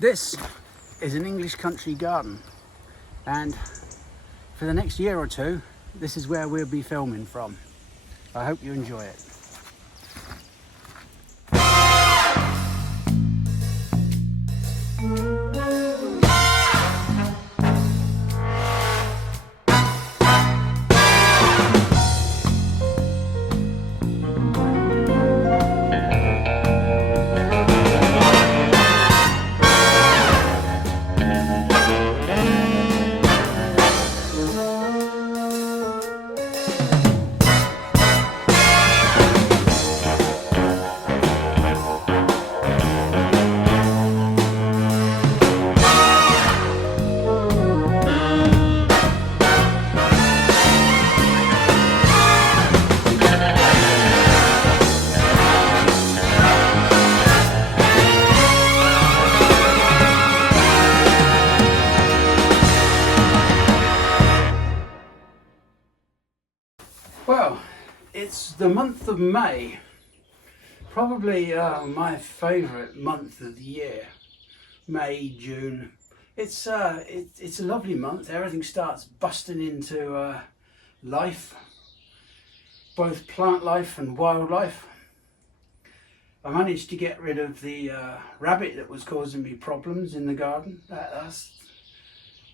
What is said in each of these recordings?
This is an English country garden, and for the next year or two this is where we'll be filming from. I hope you enjoy it. Well, it's the month of May, probably my favourite month of the year. May, June. It's a lovely month. Everything starts busting into life, both plant life and wildlife. I managed to get rid of the rabbit that was causing me problems in the garden. That's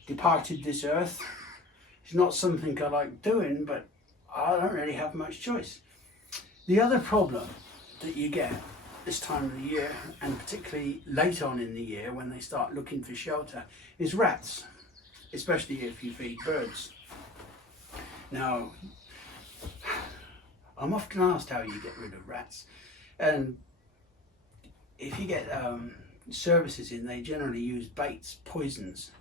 departed this earth. It's not something I like doing, but I don't really have much choice. The other problem that you get this time of the year, and particularly late on in the year when they start looking for shelter, is rats, especially if you feed birds. Now, I'm often asked how you get rid of rats, and if you get services in, they generally use baits, poisons.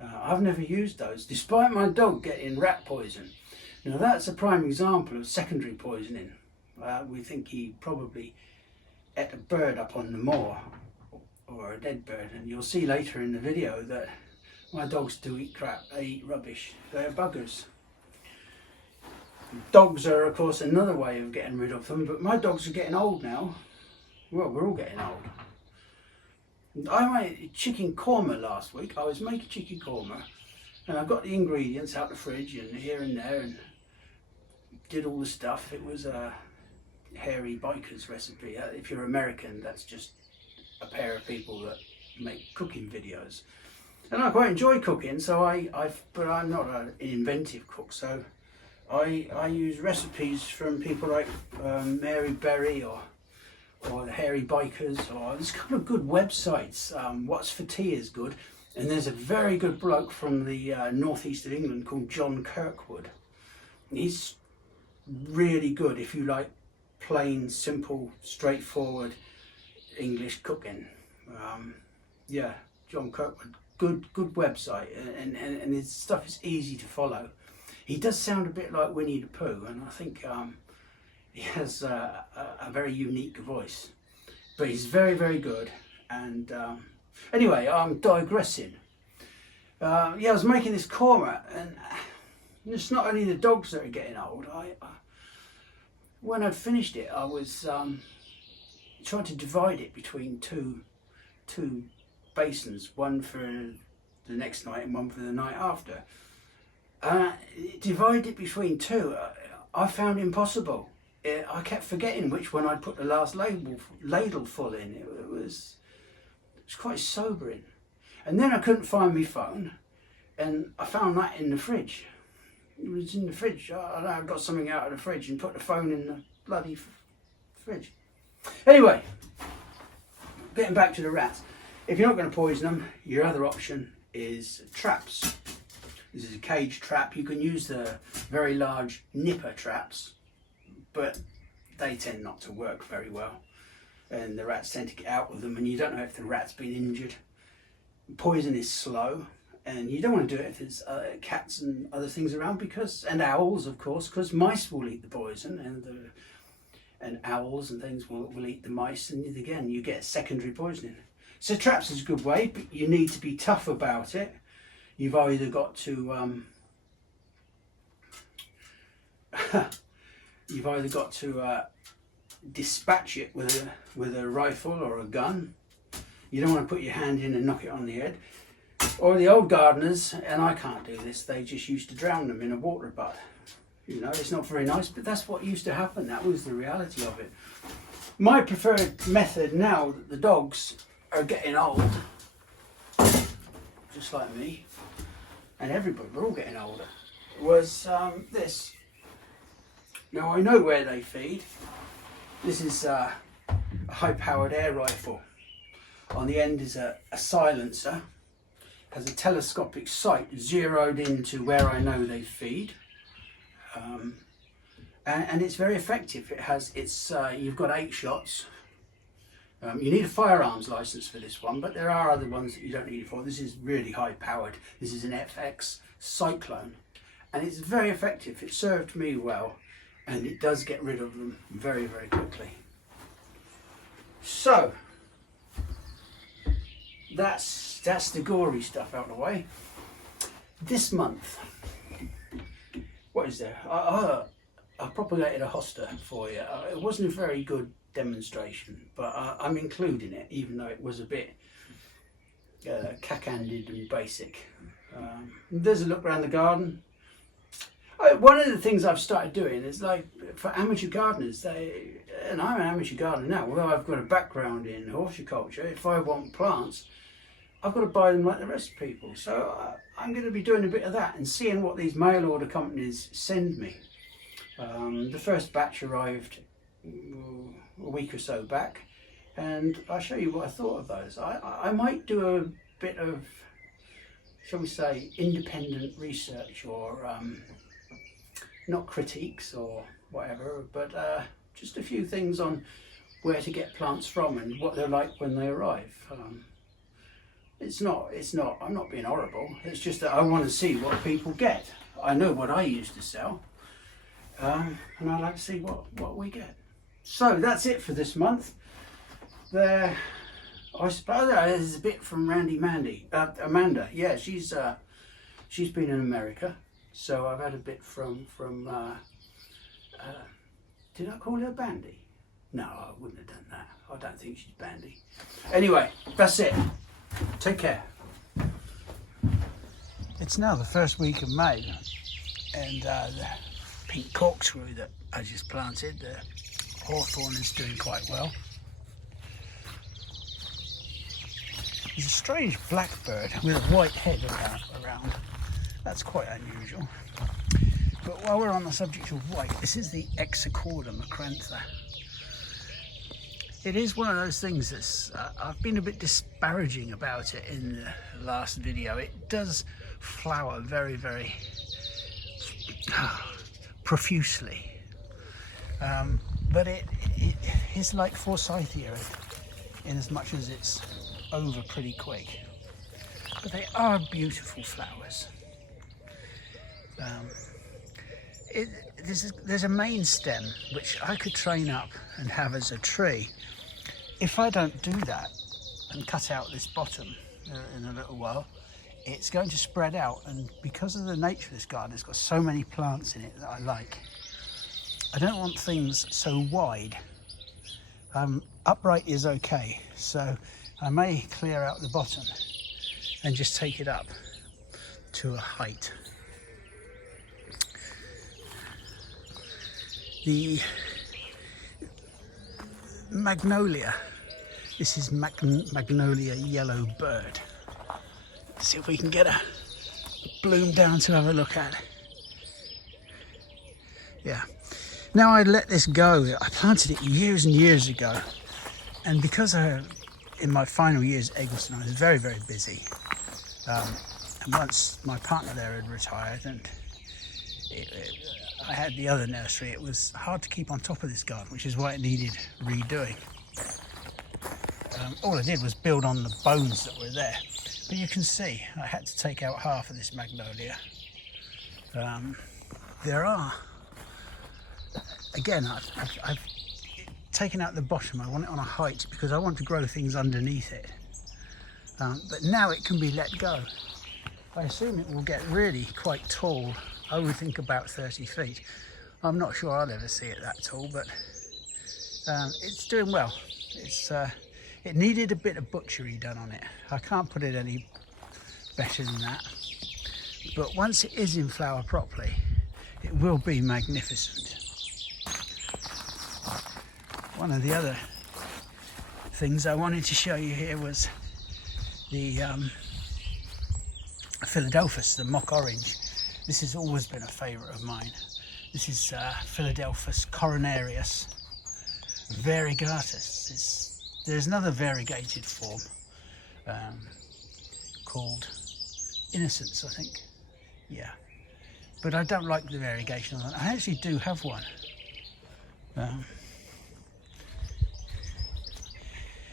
I've never used those, despite my dog getting rat poison. Now that's a prime example of secondary poisoning. We think he probably ate a bird up on the moor, or a dead bird, and you'll see later in the video that my dogs do eat crap, they eat rubbish, they're buggers. Dogs are of course another way of getting rid of them, but my dogs are getting old now. Well, we're all getting old. I made chicken korma last week. I was making chicken korma, and I got the ingredients out the fridge and here and there and did all the stuff. It was a hairy biker's recipe. If you're American, that's just a pair of people that make cooking videos. And I quite enjoy cooking, so but I'm not an inventive cook, so I use recipes from people like Mary Berry or the Hairy Bikers, or there's a couple of good websites. What's for Tea is good, and there's a very good bloke from the northeast of England called John Kirkwood. He's really good if you like plain, simple, straightforward English cooking. Yeah, John Kirkwood, good website, and his stuff is easy to follow. He does sound a bit like Winnie the Pooh, and I think he has a very unique voice, but he's very good. And anyway, I'm digressing. Yeah, I was making this korma, and it's not only the dogs that are getting old. When I finished it, I was trying to divide it between two basins, one for the next night and one for the night after. Divide it between two, I found impossible. I kept forgetting which one I'd put the last ladle full in. It was quite sobering. And then I couldn't find my phone, and I found that in the fridge. It was in the fridge. I got something out of the fridge and put the phone in the bloody fridge. Anyway, getting back to the rats. If you're not going to poison them, your other option is traps. This is a cage trap. You can use the very large nipper traps, but they tend not to work very well, and the rats tend to get out of them, and you don't know if the rat's been injured. Poison is slow, and you don't want to do it if there's cats and other things around, and owls of course, because mice will eat the poison, and owls and things will eat the mice, and again you get secondary poisoning. So traps is a good way, but you need to be tough about it. You've either got to dispatch it with a rifle or a gun, You don't want to put your hand in and knock it on the head. Or the old gardeners, and I can't do this, they just used to drown them in a water butt. You know, it's not very nice, but that's what used to happen. That was the reality of it. My preferred method now that the dogs are getting old, just like me, and everybody, we're all getting older, was this. Now I know where they feed. This is a high-powered air rifle. On the end is a silencer. Has a telescopic sight zeroed into where I know they feed. And it's very effective. You've got 8 shots. You need a firearms license for this one, but there are other ones that you don't need it for. This is really high powered. This is an FX Cyclone, and it's very effective. It served me well, and it does get rid of them very, very quickly. So that's the gory stuff out of the way. This month, what is there? I propagated a hosta for you. It wasn't a very good demonstration, but I'm including it, even though it was a bit cack-handed and basic. There's a look around the garden. One of the things I've started doing is, like, for amateur gardeners, and I'm an amateur gardener now, although I've got a background in horticulture. If I want plants, I've got to buy them like the rest of people. So I'm going to be doing a bit of that and seeing what these mail order companies send me. The first batch arrived a week or so back, and I'll show you what I thought of those. I might do a bit of, shall we say, independent research, or not critiques or whatever, but just a few things on where to get plants from and what they're like when they arrive. It's not, I'm not being horrible, it's just that I want to see what people get. I know what I used to sell, and I'd like to see what we get. So that's it for this month. There, I suppose there's a bit from Amanda. Yeah, she's been in America, so I've had a bit from did I call her Bandy? No, I wouldn't have done that. I don't think she's Bandy. Anyway, that's it. Take care. It's now the first week of May, and the pink corkscrew that I just planted, the hawthorn, is doing quite well. There's a strange blackbird with a white head around. That's quite unusual. But while we're on the subject of white, this is the Exocorda macrantha. It is one of those things that's, I've been a bit disparaging about it in the last video. It does flower very, very profusely. But it is like Forsythia in as much as it's over pretty quick. But they are beautiful flowers. There's a main stem which I could train up and have as a tree. If I don't do that and cut out this bottom in a little while, it's going to spread out, and because of the nature of this garden, it's got so many plants in it that I like. I don't want things so wide. Upright is okay, so I may clear out the bottom and just take it up to a height. The magnolia, this is magnolia yellow bird. Let's see if we can get a bloom down to have a look at. Yeah. Now I let this go. I planted it years and years ago, and because in my final years at Eggleston I was very, very busy, and once my partner there had retired and I had the other nursery, it was hard to keep on top of this garden, which is why it needed redoing. All I did was build on the bones that were there, but you can see I had to take out half of this magnolia. There are, again, I've taken out the bottom. I want it on a height because I want to grow things underneath it, but now it can be let go. I assume it will get really quite tall. I would think about 30 feet. I'm not sure I'll ever see it that tall, but it's doing well. It needed a bit of butchery done on it. I can't put it any better than that. But once it is in flower properly, it will be magnificent. One of the other things I wanted to show you here was the Philadelphus, the mock orange. This has always been a favourite of mine. This is Philadelphus coronarius variegatus. There's another variegated form called Innocence, I think. Yeah, but I don't like the variegation on that. I actually do have one.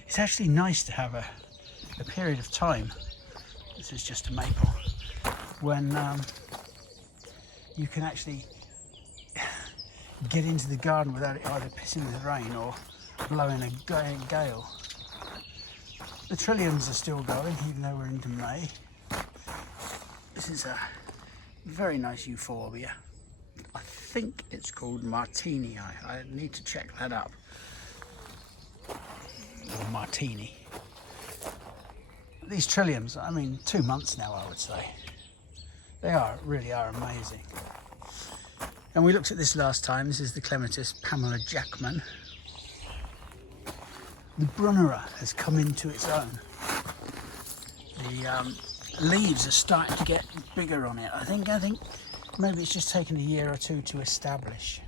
It's actually nice to have a period of time. This is just a maple, when you can actually get into the garden without it either pissing with rain or blowing a gale. The trilliums are still going, even though we're into May. This is a very nice euphorbia. I think it's called Martini. I need to check that up. Or Martini. These trilliums, I mean, 2 months now, I would say. They really are amazing. And we looked at this last time. This is the Clematis Pamela Jackman. The Brunnera has come into its own. The leaves are starting to get bigger on it. I think maybe it's just taken a year or two to establish.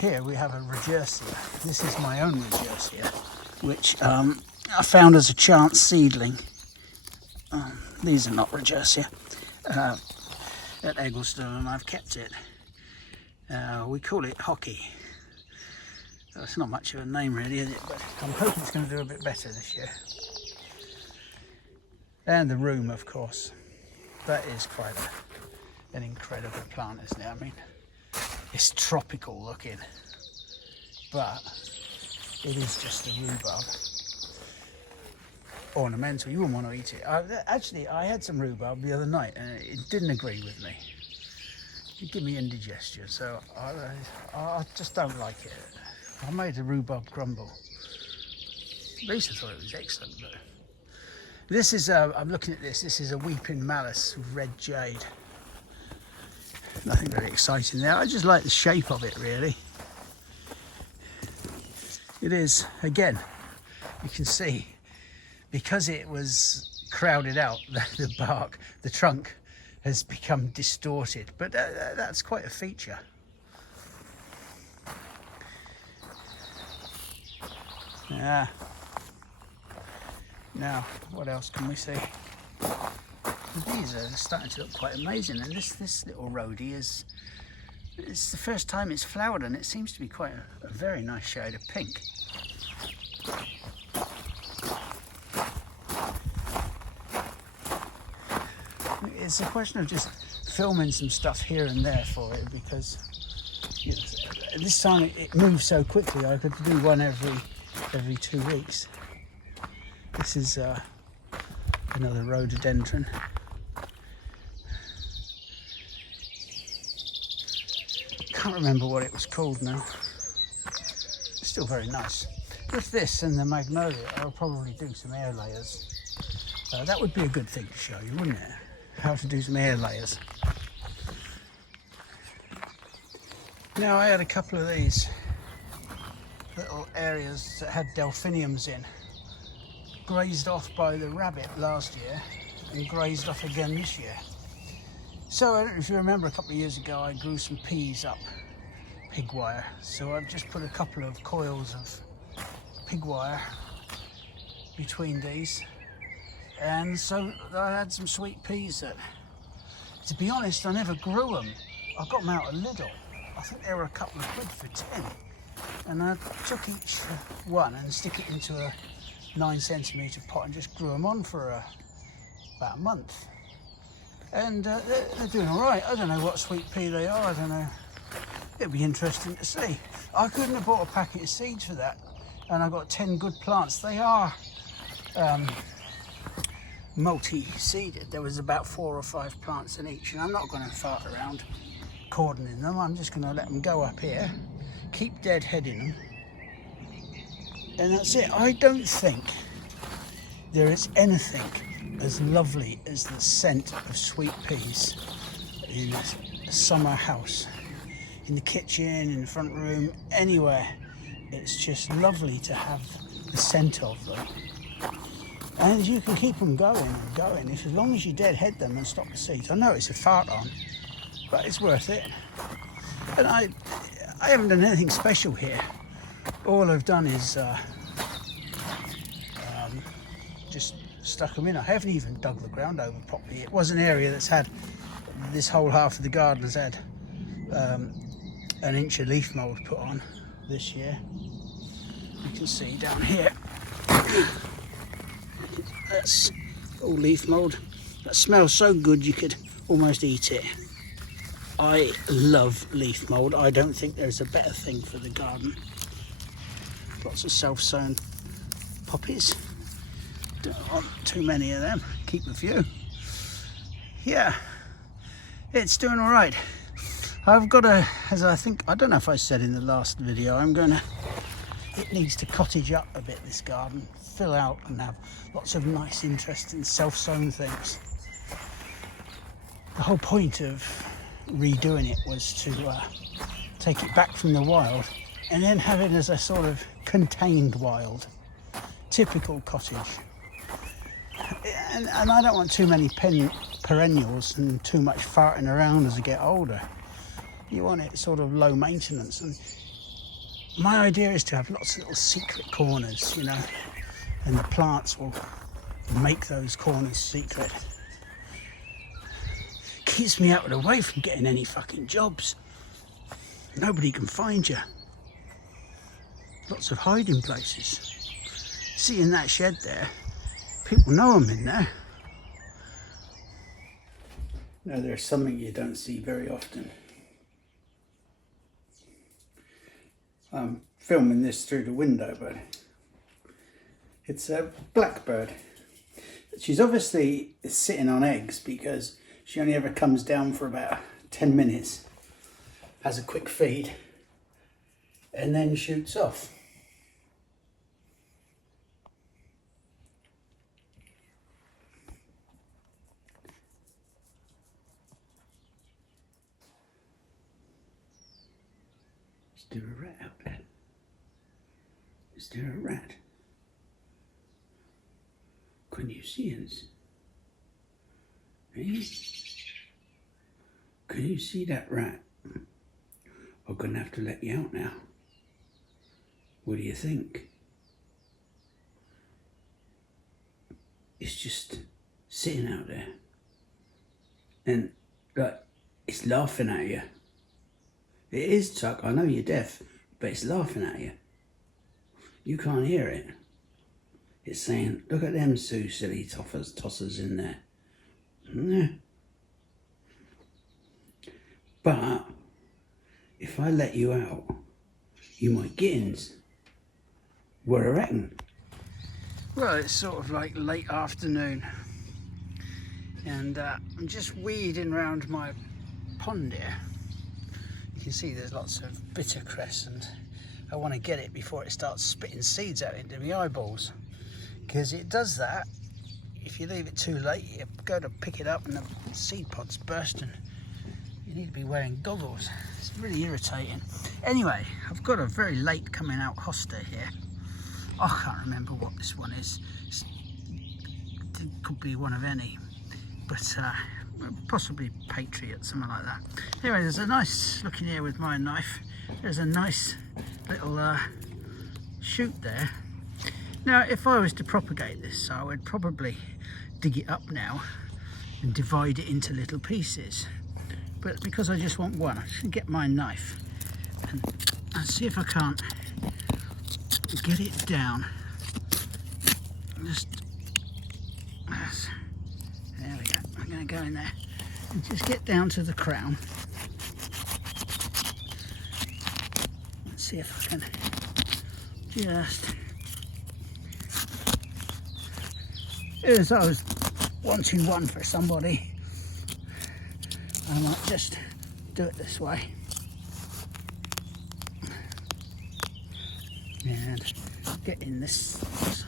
Here we have a Regersia. This is my own Regersia, which I found as a chance seedling. These are not Regersia. At Eggleston, and I've kept it. We call it Hockey. That's not much of a name really, is it? But I'm hoping it's going to do a bit better this year. And the room, of course. That is quite an incredible plant, isn't it? I mean, it's tropical looking, but it is just a rhubarb. Ornamental. You wouldn't want to eat it. Actually, I had some rhubarb the other night and it didn't agree with me. It gave me indigestion, so I just don't like it. I made a rhubarb crumble. At least I thought it was excellent. But this is, I'm looking at this. This is a Weeping Malice with red jade. Nothing very exciting there. I just like the shape of it, really. It is, again, you can see, because it was crowded out, the bark, the trunk has become distorted, but that's quite a feature. Yeah. Now, what else can we see? These are starting to look quite amazing, and this little rhodie it's the first time it's flowered, and it seems to be quite a very nice shade of pink. It's a question of just filming some stuff here and there for it, because you know, this time it moves so quickly. I could do one every 2 weeks. This is another rhododendron. Can't remember what it was called now. It's still very nice. With this and the magnolia, I'll probably do some air layers. That would be a good thing to show you, wouldn't it? How to do some air layers. Now, I had a couple of these little areas that had delphiniums in, grazed off by the rabbit last year and grazed off again this year. So I don't know if you remember, a couple of years ago I grew some peas up pig wire, so I've just put a couple of coils of pig wire between these, and so I had some sweet peas that, to be honest, I never grew them. I got them out of Lidl. I think they were a couple of quid for 10, and I took each one and stick it into a 9cm pot and just grew them on for about a month. And they're doing all right. I don't know what sweet pea they are. I don't know. It'll be interesting to see. I couldn't have bought a packet of seeds for that, and I got 10 good plants. They are multi-seeded. There was about 4 or 5 plants in each, and I'm not going to fart around cordoning them. I'm just going to let them go up here, keep deadheading them, and that's it. I don't think there is anything as lovely as the scent of sweet peas in a summer house, in the kitchen, in the front room, anywhere. It's just lovely to have the scent of them, and you can keep them going and going as long as you deadhead them and stop the seeds. I know it's a fart on, but it's worth it. And I haven't done anything special here. All I've done is just stuck them in. I haven't even dug the ground over properly. It was an area that's had, this whole half of the garden has had an inch of leaf mould put on this year. You can see down here, that's all leaf mould. That smells so good you could almost eat it. I love leaf mould. I don't think there's a better thing for the garden. Lots of self-sown poppies. Don't want too many of them. Keep a few. Yeah, it's doing all right. I've got a, as I think, I don't know if I said in the last video, it needs to cottage up a bit, this garden, fill out and have lots of nice, interesting, self-sown things. The whole point of redoing it was to take it back from the wild and then have it as a sort of contained wild, typical cottage. And I don't want too many perennials and too much farting around as I get older. You want it sort of low maintenance, and my idea is to have lots of little secret corners, you know, and the plants will make those corners secret. Keeps me out of the way from getting any fucking jobs. Nobody can find you. Lots of hiding places. See, in that shed there, people know I'm in there. Now there's something you don't see very often. I'm filming this through the window, but it's a blackbird. She's obviously sitting on eggs because she only ever comes down for about 10 minutes, has a quick feed, and then shoots off. Is there a rat out there? Is there a rat? Can you see us? Hey? Can you see that rat? I'm gonna have to let you out now. What do you think? It's just sitting out there, and like, it's laughing at you. It is, Chuck, I know you're deaf, but it's laughing at you. You can't hear it. It's saying, look at them two silly tossers in there. Yeah. But if I let you out, you might get ins. What do you reckon? Well, it's sort of like late afternoon, and I'm just weeding around my pond here. You can see there's lots of bittercress, and I want to get it before it starts spitting seeds out into my eyeballs, because it does that. If you leave it too late, you go to pick it up and the seed pod's burst, and you need to be wearing goggles. It's really irritating. Anyway, I've got a very late coming out hosta here. I can't remember what this one is. It could be one of any, but possibly Patriot, something like that. Anyway, there's a nice, looking here with my knife, there's a nice little shoot there. Now, if I was to propagate this, I would probably dig it up now and divide it into little pieces. But because I just want one, I'm just going to get my knife and see if I can't get it down. Just, there we go. I'm going to go in there and just get down to the crown. Let's see if I can just, as I was wanting one for somebody, I might just do it this way. And get in this side.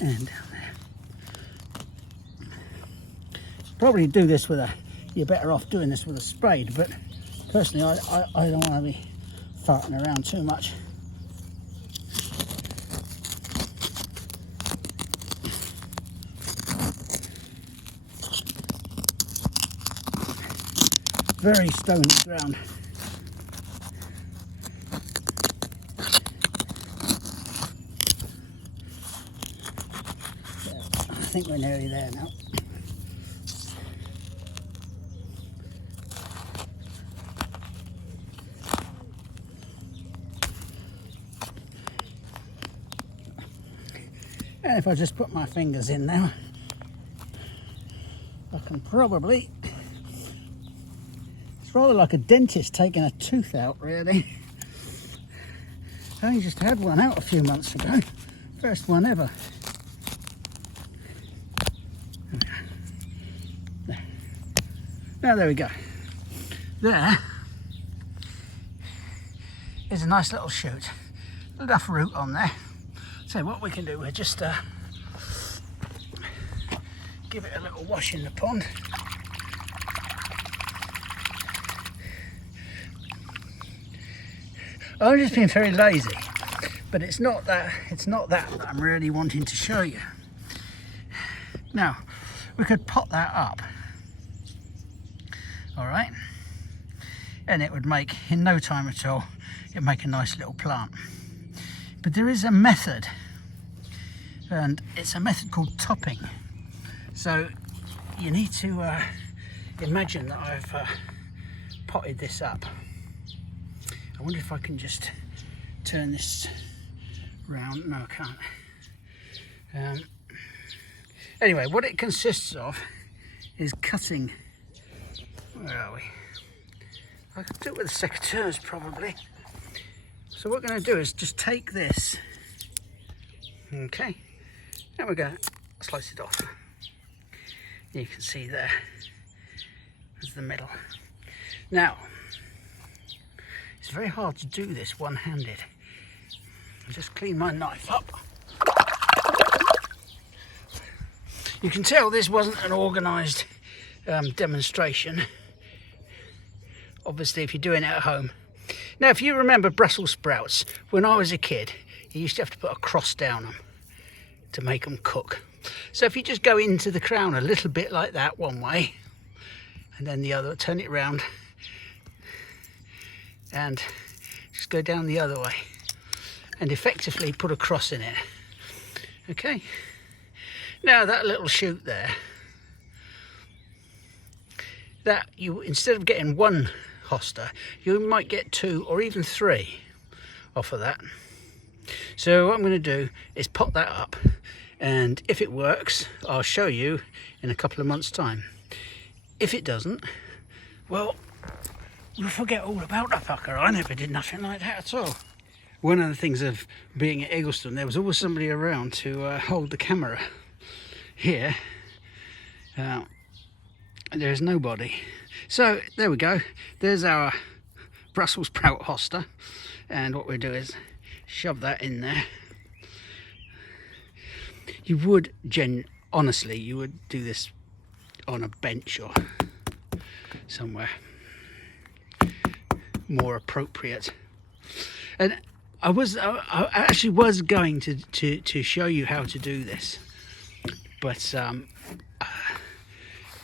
And down there. Probably do this with you're better off doing this with a spade, but personally I don't want to be farting around too much. Very stony ground. I think we're nearly there now. And if I just put my fingers in now, I can probably, it's rather like a dentist taking a tooth out, really. I only just had one out a few months ago. First one ever. There. Now there we go. There is a nice little shoot. Enough root on there. So what we can do, we'll just give it a little wash in the pond. I'm just being very lazy, but it's not that I'm really wanting to show you. Now, we could pot that up, all right, and it would make, in no time at all, it'd make a nice little plant. But there is a method, and it's a method called topping. So you need to imagine that I've potted this up. I wonder if I can just turn this round. No, I can't. Anyway, what it consists of is cutting. Where are we? I could do it with the secateurs probably. So what we're going to do is just take this, okay, and we're going to slice it off. You can see there is the middle. Now, it's very hard to do this one-handed. I'll just clean my knife up. You can tell this wasn't an organised demonstration. Obviously, if you're doing it at home. Now, if you remember Brussels sprouts, when I was a kid, you used to have to put a cross down them to make them cook. So if you just go into the crown a little bit like that one way, and then the other, turn it round, and just go down the other way, and effectively put a cross in it. Okay. Now that little shoot there, that you, instead of getting one hosta, you might get 2 or even 3 off of that. So what I'm going to do is pot that up, and if it works, I'll show you in a couple of months' time. If it doesn't, well, we'll forget all about the pucker. I never did nothing like that at all. One of the things of being at Eggleston, there was always somebody around to hold the camera. Here, there's nobody. So there we go. There's our Brussels sprout hosta, and what we do is shove that in there. You would honestly, you would do this on a bench or somewhere more appropriate. And I actually was going to show you how to do this, but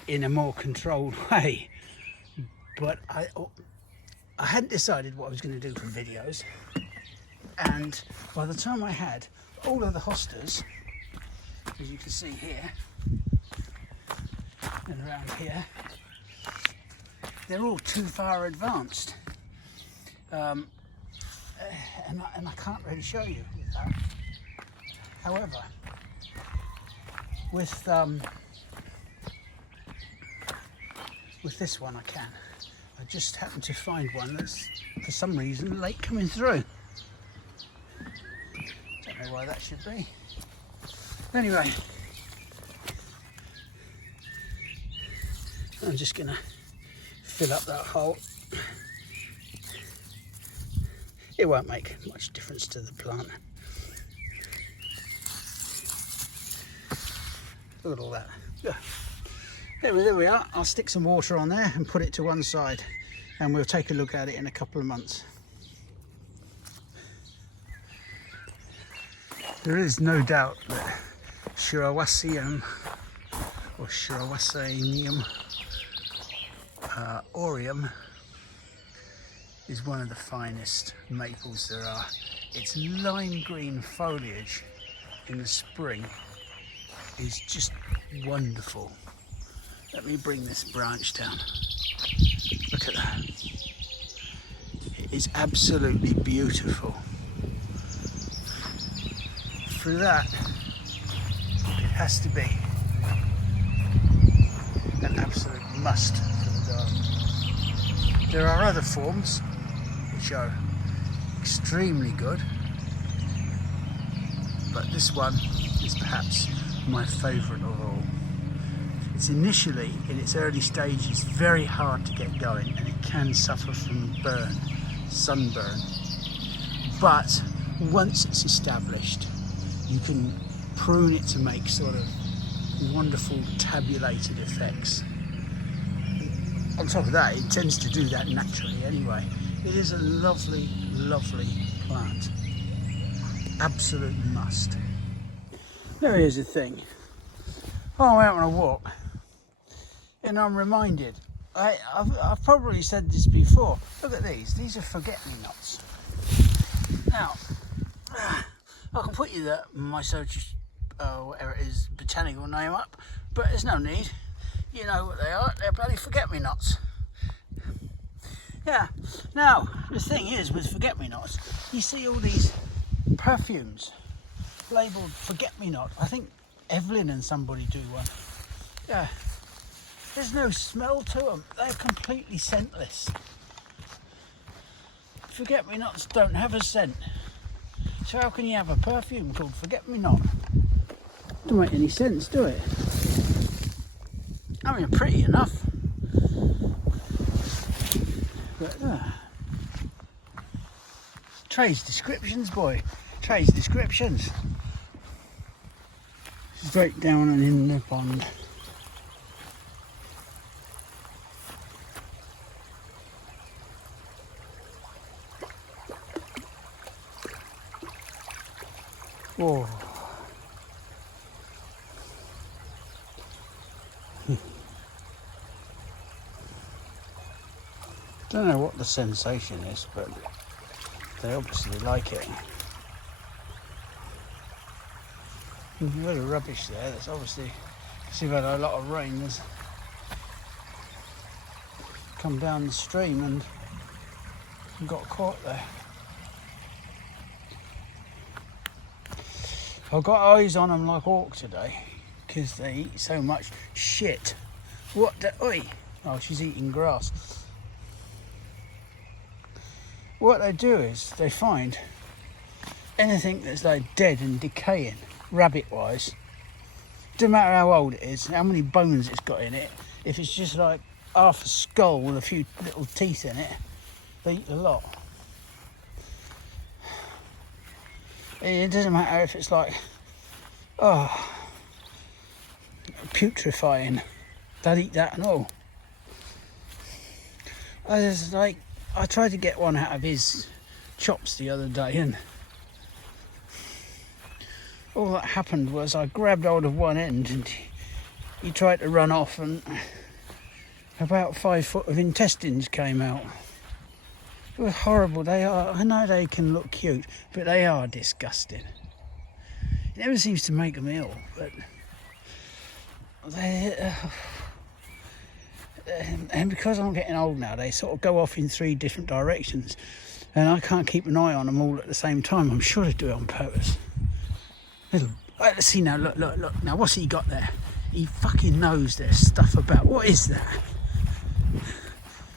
in a more controlled way. But I hadn't decided what I was going to do for videos, and by the time I had all of the hostas, as you can see here and around here, they're all too far advanced, and I can't really show you that. However, with this one I can. I just happened to find one that's for some reason late coming through. Don't know why that should be. Anyway, I'm just gonna fill up that hole. It won't make much difference to the plant. Look at all that. Yeah. There we are. I'll stick some water on there and put it to one side, and we'll take a look at it in a couple of months. There is no doubt that Shiravacium or Shirawasanium aureum is one of the finest maples there are. Its lime green foliage in the spring is just wonderful. Let me bring this branch down. Look at that. It is absolutely beautiful. Through that, it has to be an absolute must for the garden. There are other forms which are extremely good, but this one is perhaps my favourite of all. It's initially, in its early stages, very hard to get going, and it can suffer from sunburn. But once it's established, you can prune it to make sort of wonderful tabulated effects. On top of that, it tends to do that naturally anyway. It is a lovely, lovely plant. Absolute must. Now here's the thing. I'm out on a walk and I'm reminded, I've probably said this before, look at these are forget-me-nots. Now, I can put you my search, whatever it is, botanical name up, but there's no need. You know what they are, they're bloody forget-me-nots. Yeah, now, the thing is with forget-me-nots, you see all these perfumes labelled forget-me-not. I think Evelyn and somebody do one. Yeah, there's no smell to them, they're completely scentless. Forget-me-nots don't have a scent. So how can you have a perfume called forget-me-not? Doesn't make any sense, do it? I mean, pretty enough. But, trades descriptions, boy. Trades descriptions. Straight down and in the pond. Whoa. Don't know what the sensation is, but they obviously like it. There's a lot of rubbish there. That's obviously, we've had a lot of rain. There's come down the stream and got caught there. I've got eyes on them like hawk today because they eat so much shit. What the, oi! Oh, she's eating grass. What they do is they find anything that's like dead and decaying, rabbit wise. Doesn't matter how old it is, how many bones it's got in it. If it's just like half a skull with a few little teeth in it, they eat a lot. It doesn't matter if it's like, putrefying. They'll eat that and all. I tried to get one out of his chops the other day, and all that happened was I grabbed hold of one end and he tried to run off, and about 5 foot of intestines came out. It was horrible. They are, I know they can look cute, but they are disgusting. It never seems to make them ill, but they, and because I'm getting old now, they sort of go off in 3 different directions, and I can't keep an eye on them all at the same time. I'm sure they do it on purpose. Let's see now, look. Now, what's he got there? He fucking knows there's stuff about. What is that?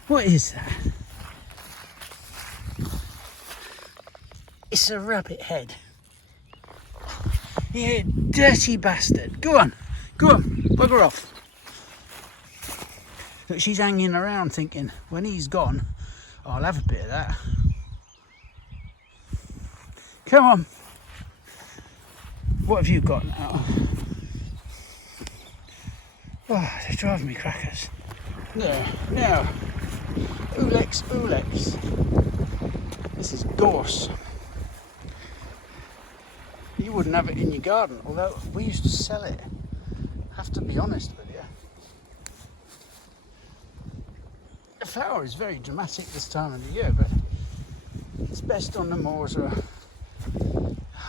What is that? It's a rabbit head. You dirty bastard. Go on, bugger off. Look, she's hanging around thinking, when he's gone, I'll have a bit of that. Come on. What have you got now? Oh, they drive me crackers. Now. Ulex. This is gorse. You wouldn't have it in your garden, although we used to sell it. I have to be honest with you. The flower is very dramatic this time of the year, but it's best on the moors or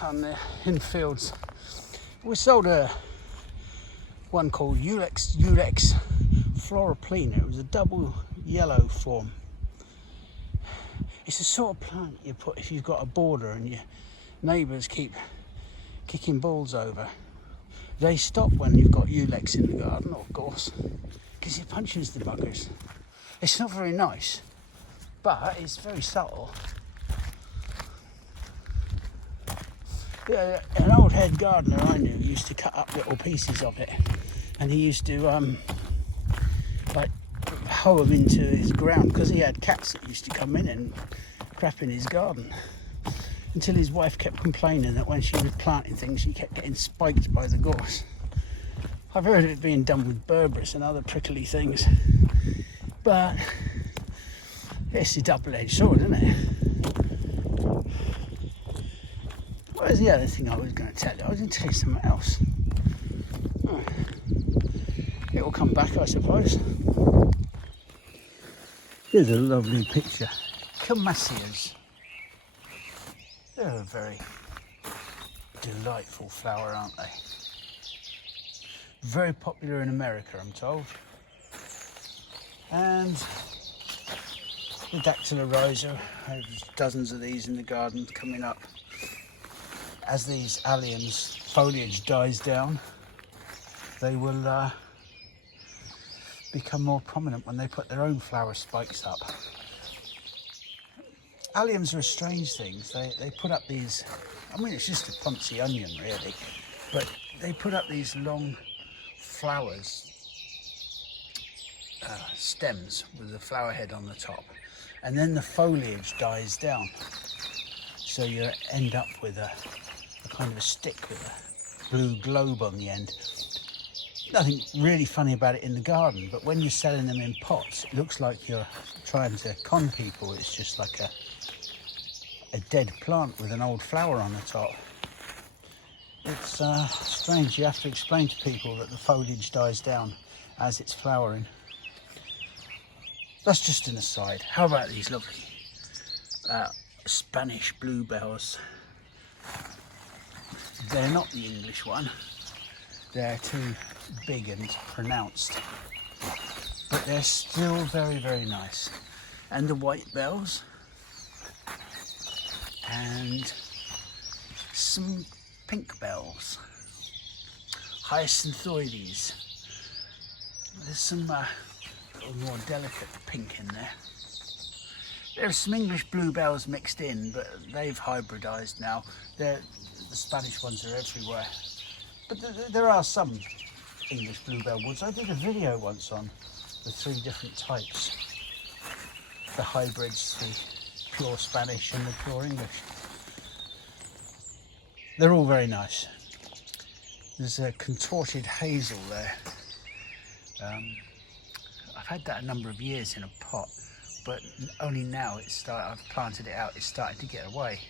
on the in fields. We sold one called Ulex Floriplena. It was a double yellow form. It's the sort of plant you put if you've got a border and your neighbours keep kicking balls over. They stop when you've got Ulex in the garden, of course, because it punches the buggers. It's not very nice, but it's very subtle. Yeah, an old head gardener I knew used to cut up little pieces of it, and he used to like hoe them into his ground, because he had cats that used to come in and crap in his garden, until his wife kept complaining that when she was planting things she kept getting spiked by the gorse. I've heard of it being done with berberis and other prickly things, but it's a double-edged sword, isn't it? What was the other thing I was going to tell you? I was going to tell you something else. Oh. It will come back, I suppose. Here's a lovely picture. Camassias. They're a very delightful flower, aren't they? Very popular in America, I'm told. And the Dactyla rhiza, there's dozens of these in the garden coming up. As these alliums foliage dies down, they will become more prominent when they put their own flower spikes up. Alliums are strange things. They put up these, I mean, it's just a poncy onion really, but they put up these long flowers, stems with the flower head on the top, and then the foliage dies down. So you end up with a kind of a stick with a blue globe on the end. Nothing really funny about it in the garden, but when you're selling them in pots, it looks like you're trying to con people. It's just like a dead plant with an old flower on the top. It's strange. You have to explain to people that the foliage dies down as it's flowering. That's just an aside. How about these lovely Spanish bluebells? They're not the English one. They're too big and pronounced. But they're still very, very nice. And the white bells. And some pink bells. Hyacinthoides. There's some little more delicate pink in there. There's some English bluebells mixed in, but they've hybridised now. The Spanish ones are everywhere. But there are some English bluebell woods. I did a video once on the 3 different types. The hybrids, the pure Spanish and the pure English. They're all very nice. There's a contorted hazel there. I've had that a number of years in a pot, but only now I've planted it out, it's starting to get away.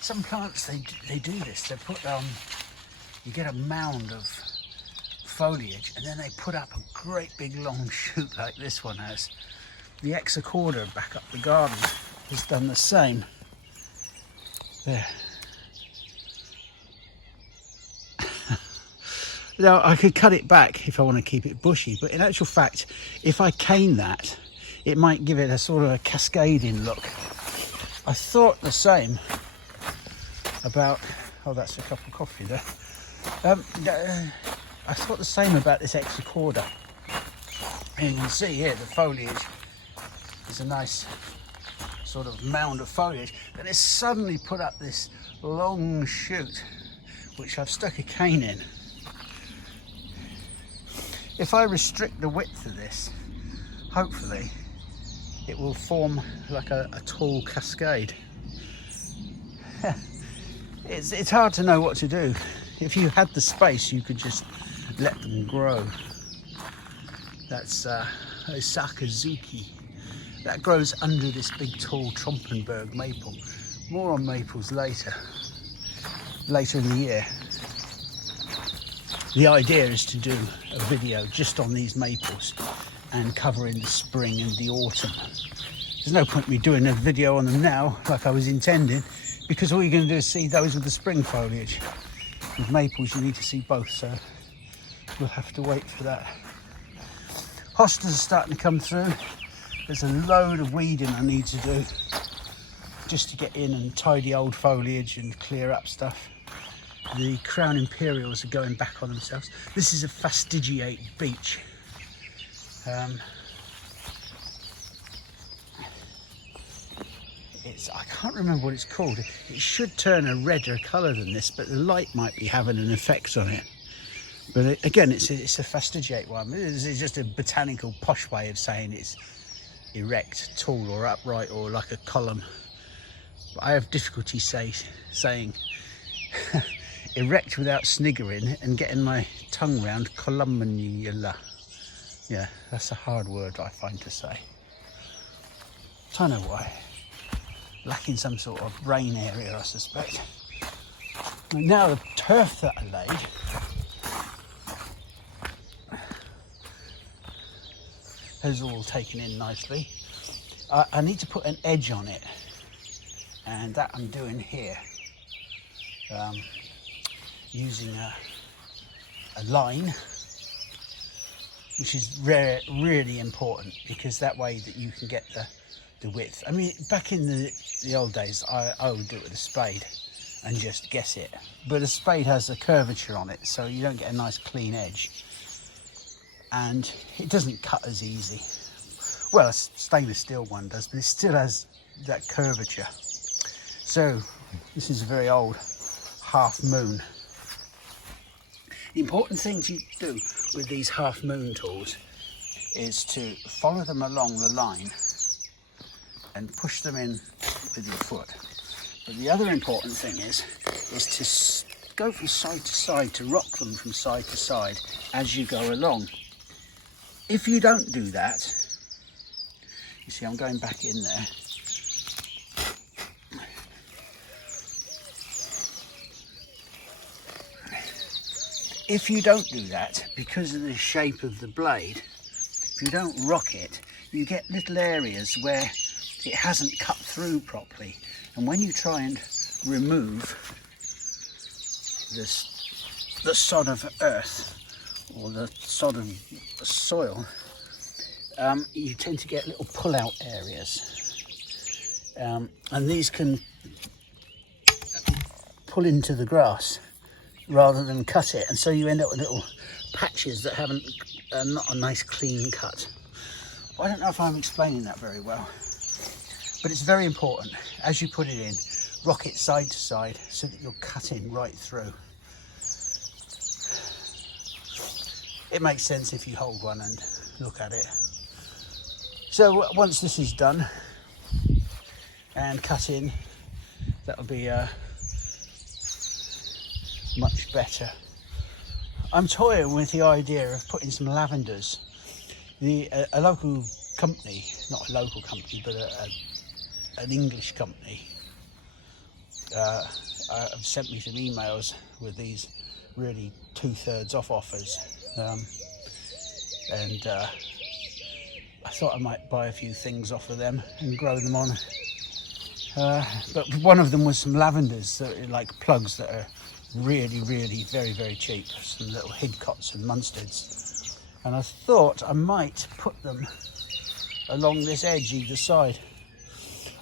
Some plants, they do this. They put you get a mound of foliage, and then they put up a great big long shoot like this one has. The Hexacorda back up the garden has done the same. There. Now, I could cut it back if I want to keep it bushy, but in actual fact, if I cane that, it might give it a sort of a cascading look. I thought the same about, oh, that's a cup of coffee there. I thought the same about this Hexacorda. And you can see here the foliage is a nice sort of mound of foliage. Then it's suddenly put up this long shoot which I've stuck a cane in. If I restrict the width of this, hopefully it will form like a tall cascade. It's hard to know what to do. If you had the space, you could just let them grow. That's Sakazuki. That grows under this big tall Trompenberg maple. More on maples later in the year. The idea is to do a video just on these maples and cover in the spring and the autumn. There's no point me doing a video on them now like I was intending, because all you're going to do is see those with the spring foliage. With maples you need to see both, so we'll have to wait for that. Hostas are starting to come through. There's a load of weeding I need to do just to get in and tidy old foliage and clear up stuff. The Crown Imperials are going back on themselves. This is a fastigiate beech. I can't remember what it's called. It should turn a redder colour than this, but the light might be having an effect on it. But again, it's a fastigiate one. It's just a botanical posh way of saying it's erect, tall or upright or like a column. But I have difficulty saying erect without sniggering and getting my tongue round columnula. Yeah, that's a hard word I find to say. Don't know why. Lacking some sort of brain area, I suspect. And now the turf that I laid has all taken in nicely. I need to put an edge on it, and that I'm doing here. Using a line, which is really important, because that way that you can get the width. I mean, back in the old days, I would do it with a spade and just guess it. But a spade has a curvature on it, so you don't get a nice clean edge. And it doesn't cut as easy. Well, a stainless steel one does, but it still has that curvature. So this is a very old half moon. The important thing to do with these half moon tools is to follow them along the line and push them in with your foot. But the other important thing is to go from side to side, to rock them from side to side as you go along. If you don't do that, you see I'm going back in there. If you don't do that, because of the shape of the blade, if you don't rock it, you get little areas where it hasn't cut through properly. And when you try and remove the sod of earth or the sod of soil, you tend to get little pull-out areas. And these can pull into the grass rather than cut it, and so you end up with little patches that haven't not a nice clean cut. I don't know if I'm explaining that very well, but it's very important as you put it in, rock it side to side so that you're cutting right through. It makes sense if you hold one and look at it. So once this is done and cut in, that'll be much better. I'm toying with the idea of putting some lavenders. A local company, not a local company, but an English company, have sent me some emails with these really 2/3 off offers, and I thought I might buy a few things off of them and grow them on. But one of them was some lavenders, like plugs that are really very cheap, some little Hidcots and Munsteds, and I thought I might put them along this edge either side.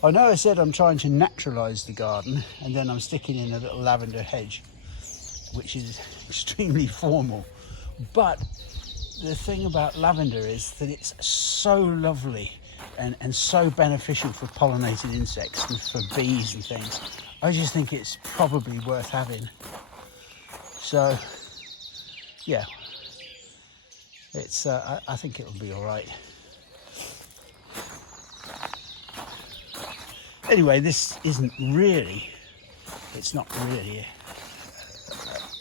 I know I said I'm trying to naturalise the garden, and then I'm sticking in a little lavender hedge, which is extremely formal, but the thing about lavender is that it's so lovely and so beneficial for pollinated insects and for bees and things. I just think it's probably worth having. So yeah, it's I think it'll be all right. Anyway, this isn't really, it's not really,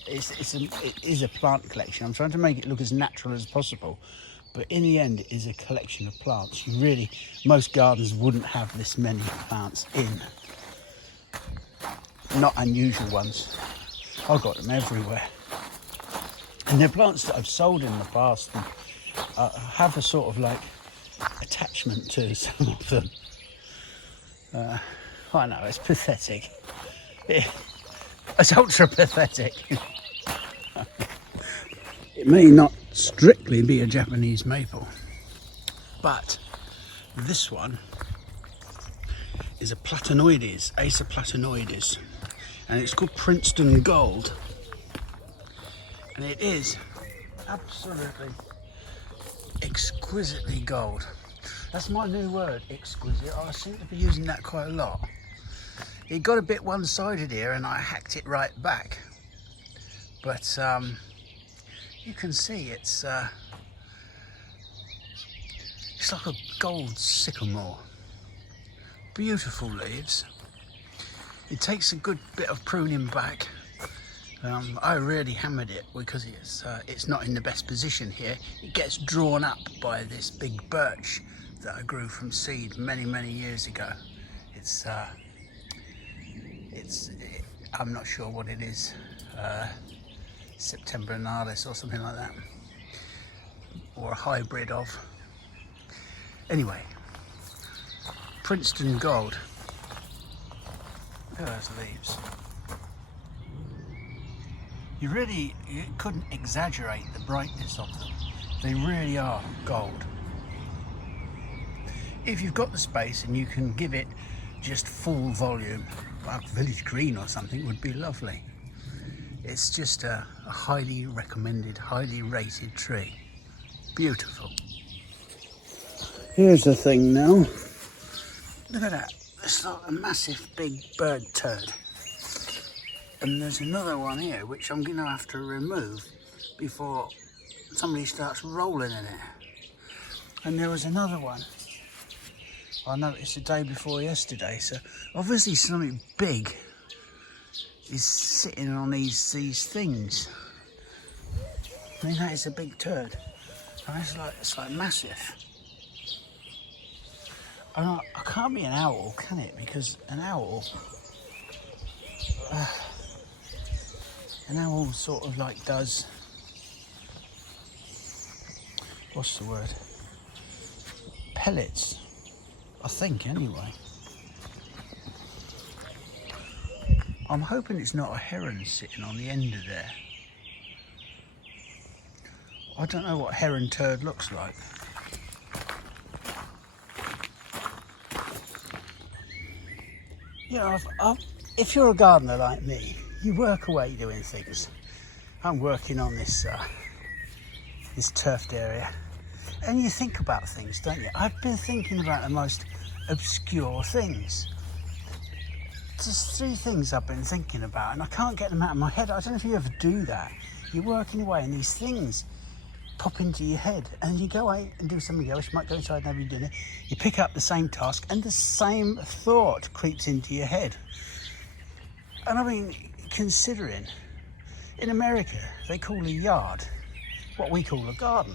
it is a plant collection. I'm trying to make it look as natural as possible, but in the end it is a collection of plants. Most gardens wouldn't have this many plants in. Not unusual ones. I've got them everywhere. And they're plants that I've sold in the past and have a sort of like attachment to some of them. I know, it's pathetic. It's ultra pathetic. It may not strictly be a Japanese maple, but this one is a platanoides, Acer platanoides, and it's called Princeton Gold. And it is absolutely exquisitely gold. That's my new word, exquisite. I seem to be using that quite a lot. It got a bit one-sided here and I hacked it right back. But you can see it's like a gold sycamore. Beautiful leaves. It takes a good bit of pruning back. I really hammered it because it's not in the best position here. It gets drawn up by this big birch that I grew from seed many years ago. I'm not sure what it is, September Analis or something like that, or a hybrid of. Anyway, Princeton Gold. Look at those leaves. You couldn't exaggerate the brightness of them. They really are gold. If you've got the space and you can give it just full volume, like village green or something would be lovely. It's just a highly recommended, highly rated tree. Beautiful. Here's the thing now. Look at that. It's like a massive big bird turd. And there's another one here which I'm going to have to remove before somebody starts rolling in it. And there was another one I noticed the day before yesterday. So obviously something big is sitting on these things. I mean, that is a big turd. And it's like massive. And I can't be an owl, can it? Because an owl sort of like does, what's the word? Pellets, I think, anyway. I'm hoping it's not a heron sitting on the end of there. I don't know what heron turd looks like. You know, if you're a gardener like me, you work away doing things. I'm working on this turfed area, and you think about things, don't you? I've been thinking about the most obscure things. There's 3 things I've been thinking about, and I can't get them out of my head. I don't know if you ever do that. You're working away, and these things pop into your head, and you go away and do something else. You might go inside and have your dinner. You pick up the same task, and the same thought creeps into your head. And I mean, considering in America they call a yard what we call a garden.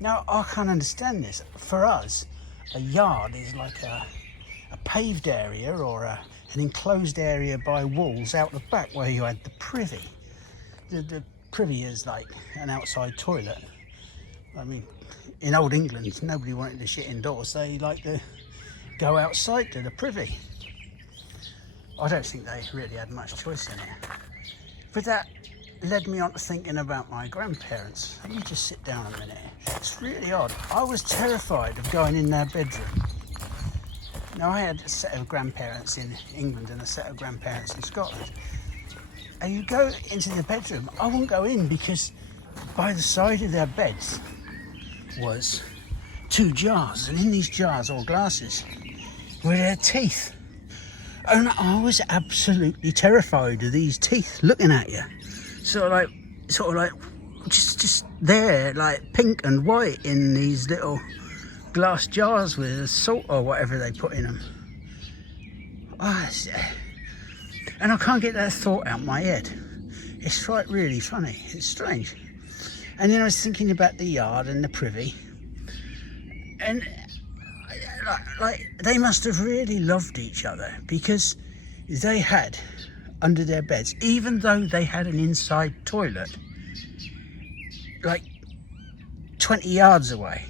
Now I can't understand this. For us, a yard is like a paved area or an enclosed area by walls out the back where you had the privy. The privy is like an outside toilet. I mean, in old England nobody wanted to shit indoors. They like to go outside to the privy. I don't think they really had much choice in it. But that led me on to thinking about my grandparents. Let me just sit down a minute. It's really odd. I was terrified of going in their bedroom. Now, I had a set of grandparents in England and a set of grandparents in Scotland. And you go into the bedroom, I wouldn't go in because by the side of their beds was 2 jars. And in these jars, or glasses, were their teeth. And I was absolutely terrified of these teeth looking at you. sort of like just there, like pink and white in these little glass jars with salt or whatever they put in them. And I can't get that thought out of my head. It's quite really funny. It's strange. And then I was thinking about the yard and the privy, and like they must have really loved each other, because they had under their beds, even though they had an inside toilet like 20 yards away,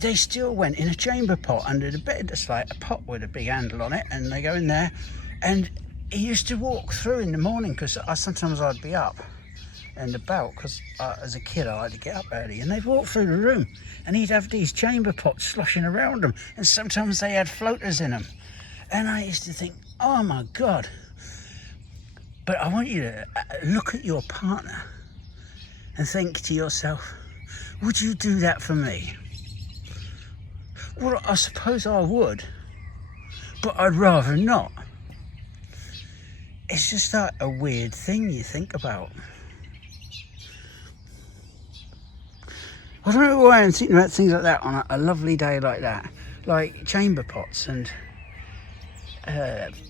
they still went in a chamber pot under the bed. It's like a pot with a big handle on it, and they go in there. And he used to walk through in the morning, because sometimes I'd be up and about, because as a kid I like to get up early, and they'd walk through the room and he'd have these chamber pots sloshing around them, and sometimes they had floaters in them. And I used to think, oh my God. But I want you to look at your partner and think to yourself, would you do that for me? Well, I suppose I would, but I'd rather not. It's just like a weird thing you think about. I don't know why I'm thinking about things like that on a lovely day like that, like chamber pots. And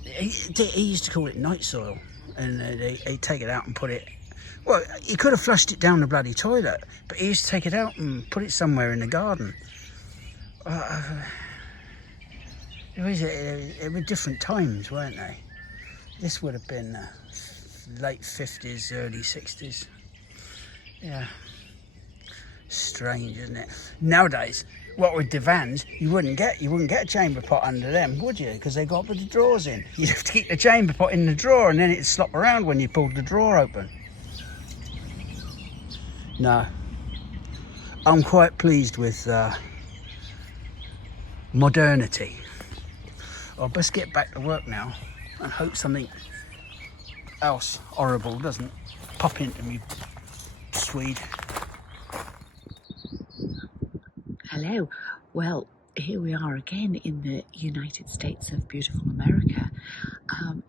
he used to call it night soil, and he'd take it out and put it, well, he could have flushed it down the bloody toilet, but he used to take it out and put it somewhere in the garden. It were different times, weren't they? This would have been late 50s, early 60s. Yeah. Strange, isn't it? Nowadays, what with divans, you wouldn't get a chamber pot under them, would you? Because they got the drawers in. You'd have to keep the chamber pot in the drawer, and then it'd slop around when you pulled the drawer open. No, I'm quite pleased with modernity. I'll best get back to work now and hope something else horrible doesn't pop into me Swede. Hello. Well, here we are again in the United States of beautiful America.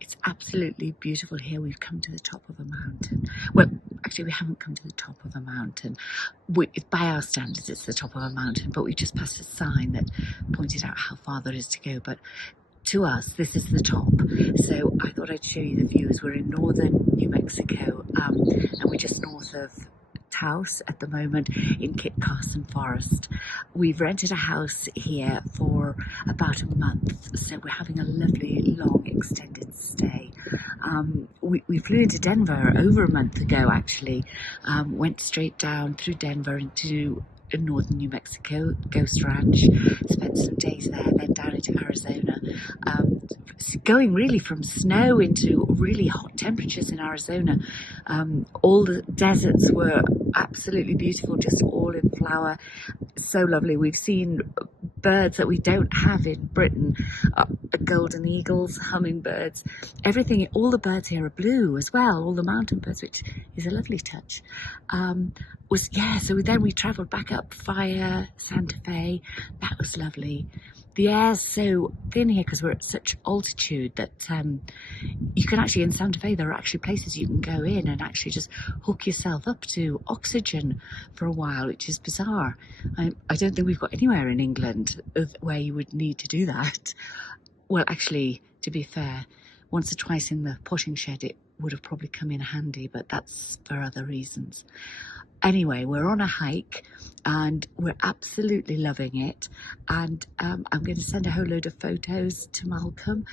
It's absolutely beautiful here. We've come to the top of a mountain. Well, actually, we haven't come to the top of a mountain. By our standards, it's the top of a mountain, but we just passed a sign that pointed out how far there is to go. But to us, this is the top. So I thought I'd show you the views. We're in northern New Mexico, and we're just north of Taos at the moment in Kit Carson Forest. We've rented a house here for about a month, so we're having a lovely long extended stay. We flew into Denver over a month ago, actually. Went straight down through Denver into northern New Mexico, Ghost Ranch, spent some days there, then down into Arizona, going really from snow into really hot temperatures in Arizona. All the deserts were absolutely beautiful, just all in flower, so lovely. We've seen birds that we don't have in Britain, golden eagles, hummingbirds, everything. All the birds here are blue as well, all the mountain birds, which is a lovely touch. So then we travelled back up via Santa Fe. That was lovely. The air's so thin here because we're at such altitude that you can actually, in Santa Fe, there are actually places you can go in and actually just hook yourself up to oxygen for a while, which is bizarre. I don't think we've got anywhere in England where you would need to do that. Well, actually, to be fair, once or twice in the potting shed, it would have probably come in handy, but that's for other reasons. Anyway, we're on a hike and we're absolutely loving it. And I'm going to send a whole load of photos to Malcolm.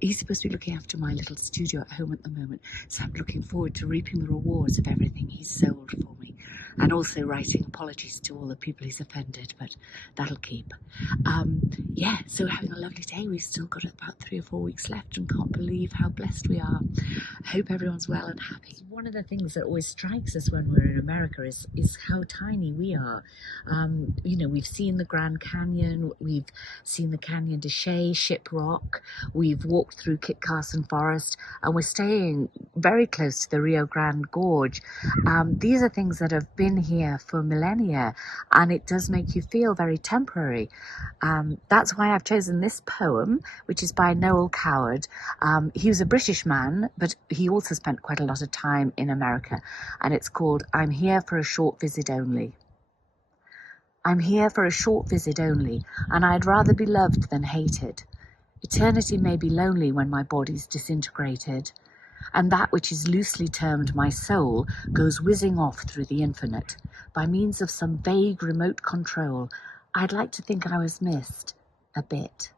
He's supposed to be looking after my little studio at home at the moment. So I'm looking forward to reaping the rewards of everything he's sold for me. And also writing apologies to all the people he's offended, but that'll keep. So we're having a lovely day. We've still got about 3 or 4 weeks left and can't believe how blessed we are. I hope everyone's well and happy. one of the things that always strikes us when we're in America is how tiny we are. You know, we've seen the Grand Canyon, we've seen the Canyon de Chelly, Shiprock, we've walked through Kit Carson Forest, and we're staying very close to the Rio Grande Gorge. These are things that have been here for millennia, and it does make you feel very temporary. That's why I've chosen this poem, which is by Noel Coward. He was a British man, but he also spent quite a lot of time in America, and it's called I'm Here for a Short Visit Only. I'm here for a short visit only, and I'd rather be loved than hated. Eternity may be lonely when my body's disintegrated, and that which is loosely termed my soul goes whizzing off through the infinite. By means of some vague remote control, I'd like to think I was missed a bit.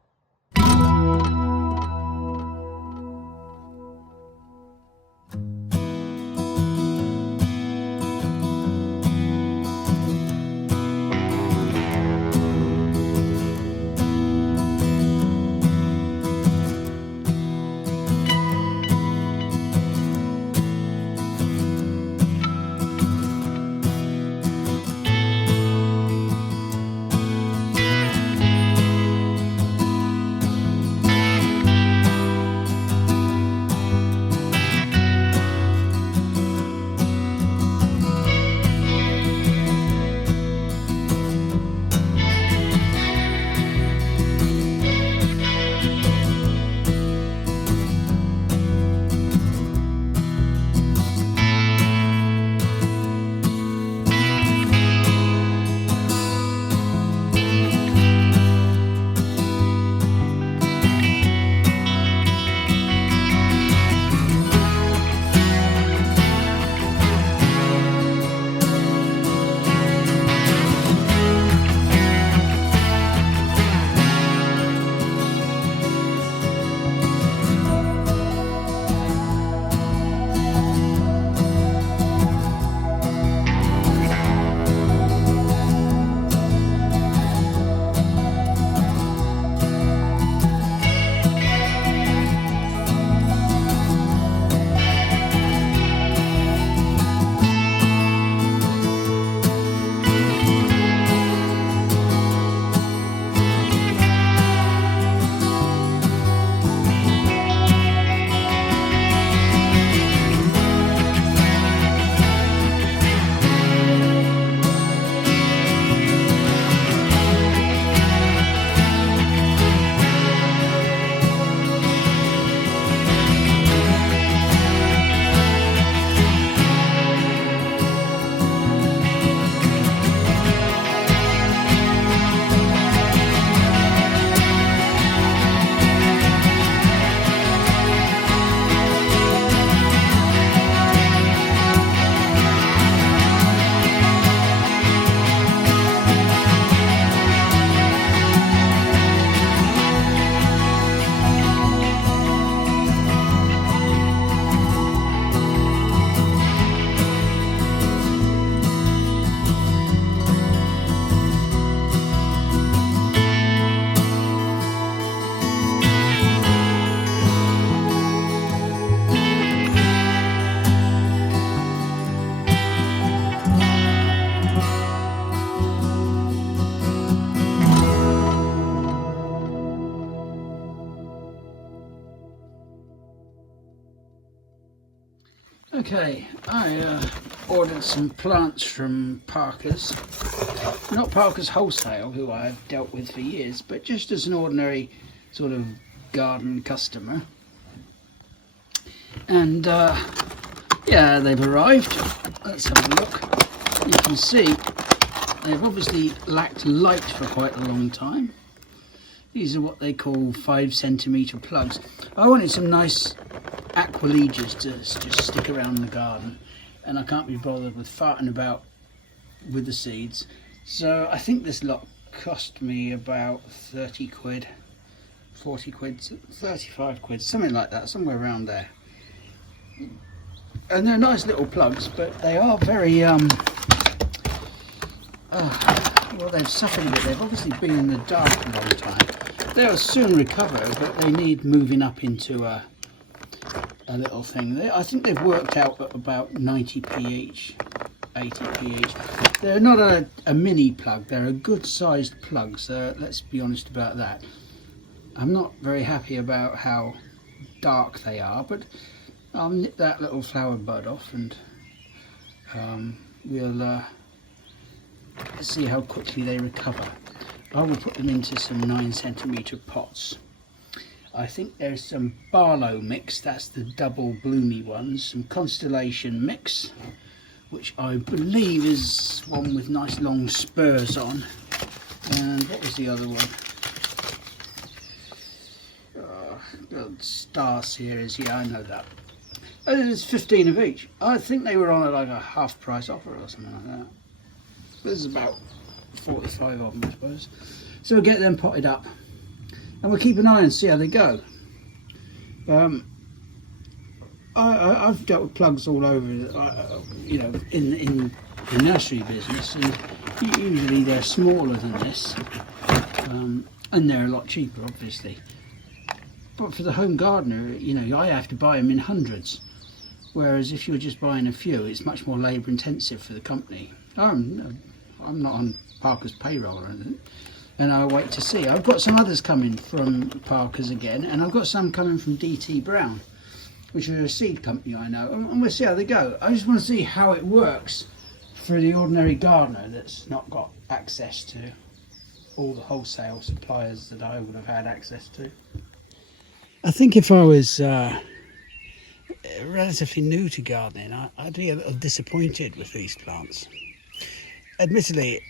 Okay, I ordered some plants from Parker's. Not Parker's Wholesale, who I've dealt with for years, but just as an ordinary sort of garden customer. And yeah, they've arrived. Let's have a look. You can see they've obviously lacked light for quite a long time. These are what they call 5cm plugs. I wanted some nice aqualegias to just stick around the garden, and I can't be bothered with farting about with the seeds. So I think this lot cost me about 30 quid, 40 quid, 35 quid, something like that, somewhere around there. And they're nice little plugs, but they are very well, they've suffered a bit. They've obviously been in the dark a long time. They'll soon recover, but they need moving up into a little thing there. I think they've worked out at about 90p each, 80p each. They're not a mini plug, they're a good sized plug, so let's be honest about that. I'm not very happy about how dark they are, but I'll nip that little flower bud off and we'll see how quickly they recover. I will put them into some 9cm pots. I think there's some Barlow mix, that's the double bloomy ones, some Constellation mix, which I believe is one with nice long spurs on, and what was the other one? Star Series, yeah, I know that. And it's 15 of each. I think they were on like a half price offer or something like that. There's about 45 of them, I suppose. So we'll get them potted up and we'll keep an eye and see how they go. I've dealt with plugs all over, you know, in the nursery business, and usually they're smaller than this, and they're a lot cheaper, obviously. But for the home gardener, you know, I have to buy them in hundreds, whereas if you're just buying a few, it's much more labour intensive for the company. I'm not on Parker's payroll or anything, and I'll wait to see. I've got some others coming from Parker's again, and I've got some coming from DT Brown, which is a seed company I know, and we'll see how they go. I just want to see how it works for the ordinary gardener that's not got access to all the wholesale suppliers that I would have had access to. I think if I was relatively new to gardening, I'd be a little disappointed with these plants. Admittedly,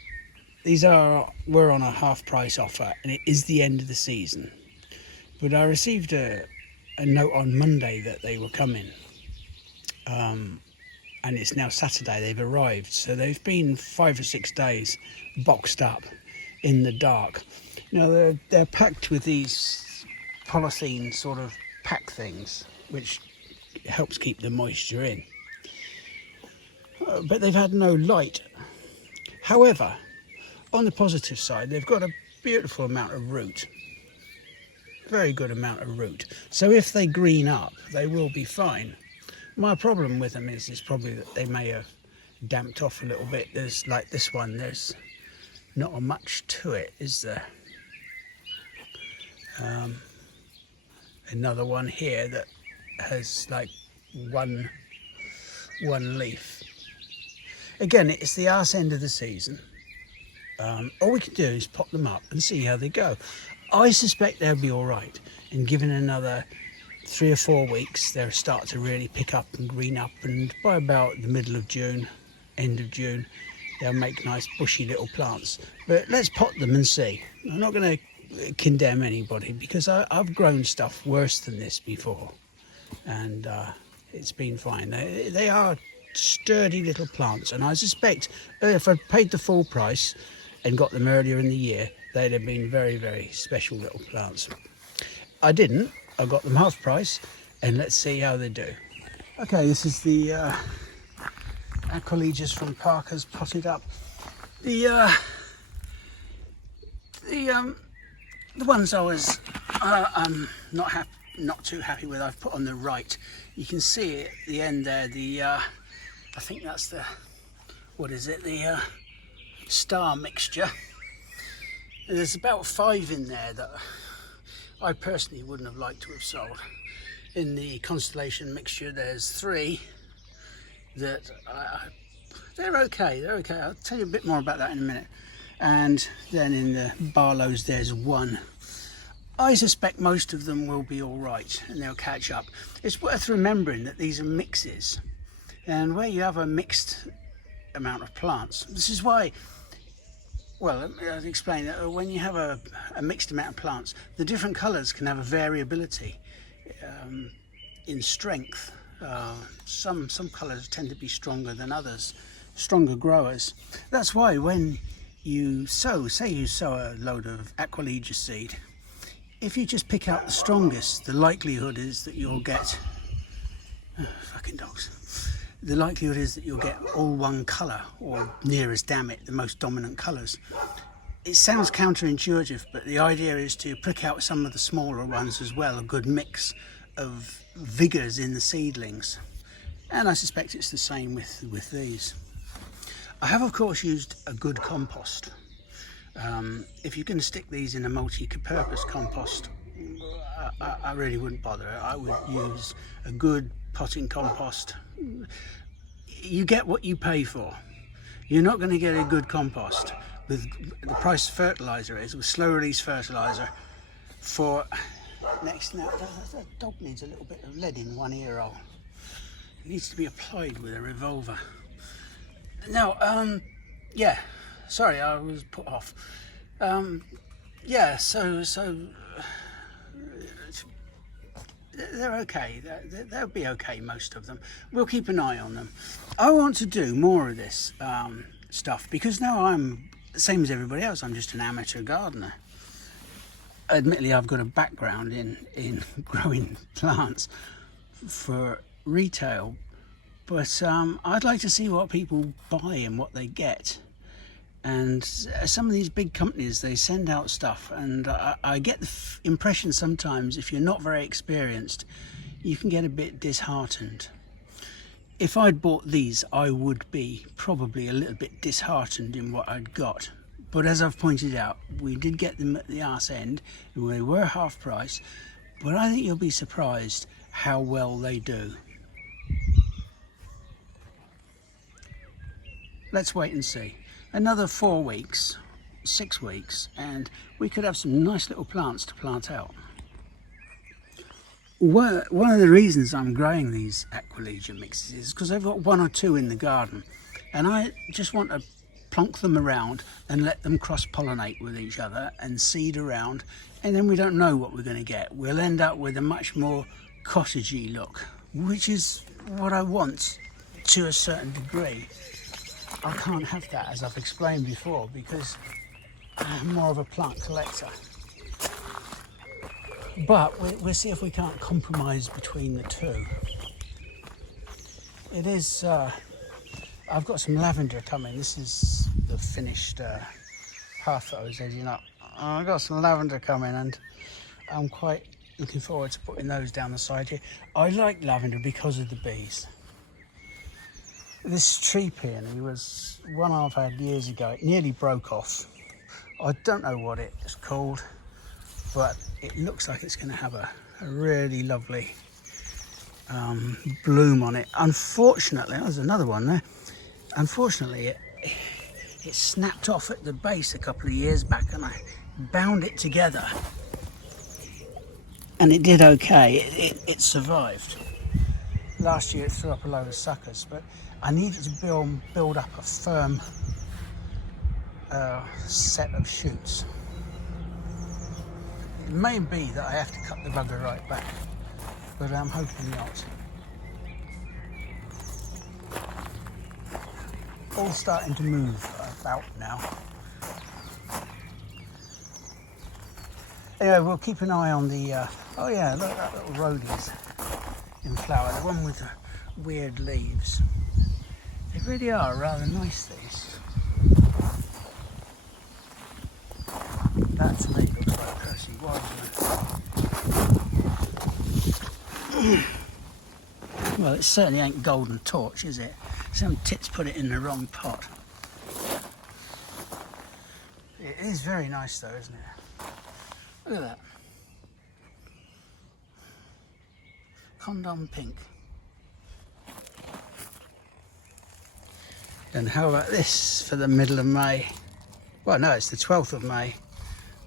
were on a half price offer, and it is the end of the season. But I received a note on Monday that they were coming, and it's now Saturday. They've arrived, so they've been 5 or 6 days boxed up in the dark. You know, they're packed with these polythene sort of pack things, which helps keep the moisture in, but they've had no light. However, on the positive side, they've got a beautiful amount of root, very good amount of root, so if they green up they will be fine. My problem with them is probably that they may have damped off a little bit. There's like this one, there's not much to it, is there? Another one here that has like one leaf. Again, it's the arse end of the season. All we can do is pop them up and see how they go. I suspect they'll be all right, and given another 3 or 4 weeks, they'll start to really pick up and green up, and by about the middle of June, end of June, they'll make nice bushy little plants. But let's pot them and see. I'm not going to condemn anybody, because I've grown stuff worse than this before, and it's been fine. They are sturdy little plants, and I suspect if I'd paid the full price and got them earlier in the year, they'd have been very, very special little plants. I didn't. I got them half price, and let's see how they do. Okay, this is the Aqualegias from Parker's potted up. The ones I was not too happy with, I've put on the right. You can see at the end there, I think that's the, what is it, the star mixture. There's about 5 in there that I personally wouldn't have liked to have sold. In the Constellation mixture, there's 3 that they're okay. I'll tell you a bit more about that in a minute. And then in the Barlows, there's 1. I suspect most of them will be all right, and they'll catch up. It's worth remembering that these are mixes, and where you have a mixed amount of plants, this is why, well, I'll explain that when you have a mixed amount of plants, the different colours can have a variability in strength. Some colours tend to be stronger than others, stronger growers. That's why when you say you sow a load of Aqualegia seed, if you just pick out the strongest, the likelihood is that you'll get fucking dogs. The likelihood is that you'll get all one colour, or near as damn it, the most dominant colours. It sounds counterintuitive, but the idea is to pick out some of the smaller ones as well, a good mix, of vigours in the seedlings, and I suspect it's the same with these. I have of course used a good compost. If you're going to stick these in a multi-purpose compost, I really wouldn't bother. I would use a good potting compost. You get what you pay for. You're not going to get a good compost with the price of fertiliser is, with slow release fertiliser, for next. Now that dog needs a little bit of lead in one ear hole. It needs to be applied with a revolver. Now, yeah, sorry, I was put off. Yeah, so they're okay. They'll be okay, most of them. We'll keep an eye on them. I want to do more of this stuff because now I'm the same as everybody else. I'm just an amateur gardener. Admittedly, I've got a background in growing plants for retail, but I'd like to see what people buy and what they get. And some of these big companies, they send out stuff, and I get the impression sometimes if you're not very experienced, you can get a bit disheartened. If I'd bought these, I would be probably a little bit disheartened in what I'd got. But as I've pointed out, we did get them at the arse end, and they were half price, but I think you'll be surprised how well they do. Let's wait and see. Another 4 weeks, 6 weeks, and we could have some nice little plants to plant out. One of the reasons I'm growing these Aquilegia mixes is because I've got 1 or 2 in the garden, and I just want to plonk them around and let them cross-pollinate with each other and seed around, and then we don't know what we're going to get. We'll end up with a much more cottagey look, which is what I want to a certain degree. I can't have that, as I've explained before, because I'm more of a plant collector. But we'll see if we can't compromise between the two. It is, I've got some lavender coming. This is the finished half that I was edging up. I've got some lavender coming, and I'm quite looking forward to putting those down the side here. I like lavender because of the bees. This tree peony was one I've had years ago. It nearly broke off. I don't know what it's called, but it looks like it's going to have a really lovely bloom on it. Unfortunately, there's another one there. Unfortunately, it snapped off at the base a couple of years back, and I bound it together, and it did okay. It survived. Last year it threw up a load of suckers, but I needed to build up a firm set of shoots. It may be that I have to cut the bugger right back, but I'm hoping not. All starting to move about now. Anyway, we'll keep an eye on the, oh yeah, look, that little rhodio's in flower, the one with the weird leaves. They really are rather nice, these. That to me looks like Percy Wiseman. Well, it certainly ain't golden torch, is it? Some tits put it in the wrong pot. It is very nice though, isn't it? Look at that. Condom pink. And how about this for the middle of May? Well, no, it's the 12th of May.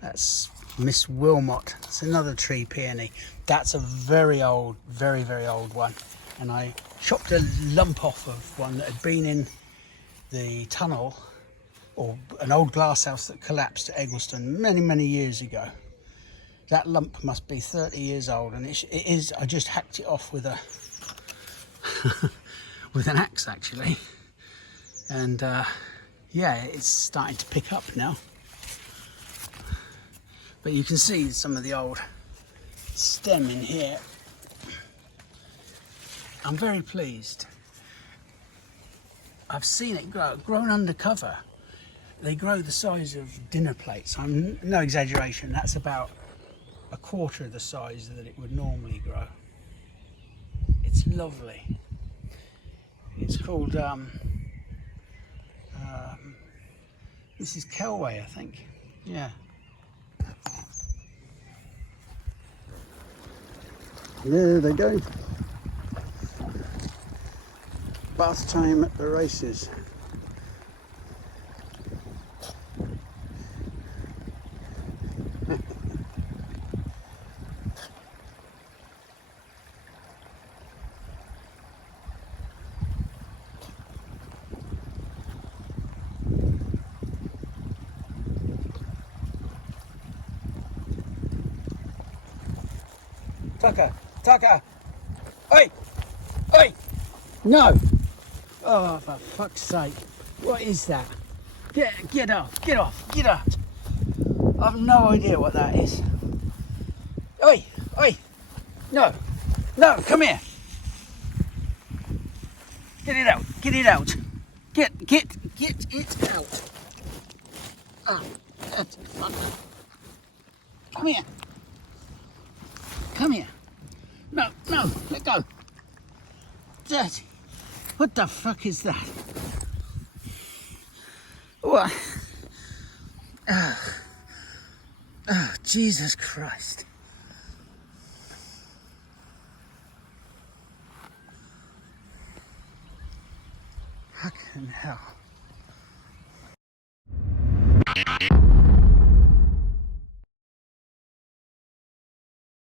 That's Miss Wilmot. It's another tree peony. That's a very old, very, very old one. And I chopped a lump off of one that had been in the tunnel, or an old glass house that collapsed at Eggleston many, many years ago. That lump must be 30 years old, and it is. I just hacked it off with a with an axe, actually. And yeah, it's starting to pick up now. But you can see some of the old stem in here. I'm very pleased. I've seen it grown under cover. They grow the size of dinner plates. I'm no exaggeration. That's about a quarter of the size that it would normally grow. lovely. It's called, this is Kelway, I think. Yeah. There they go. Bath time at the races. Tucker, Tucker! Oi! Oi! No! Oh, for fuck's sake. What is that? Get off, get off, get out. I've no idea what that is. Oi! Oi! No! No, come here! Get it out, get it out. Get it out. Oh, that's fun. Come here. Come here. No, let go. Dirty. What the fuck is that? What? Oh, Jesus Christ. Fucking hell.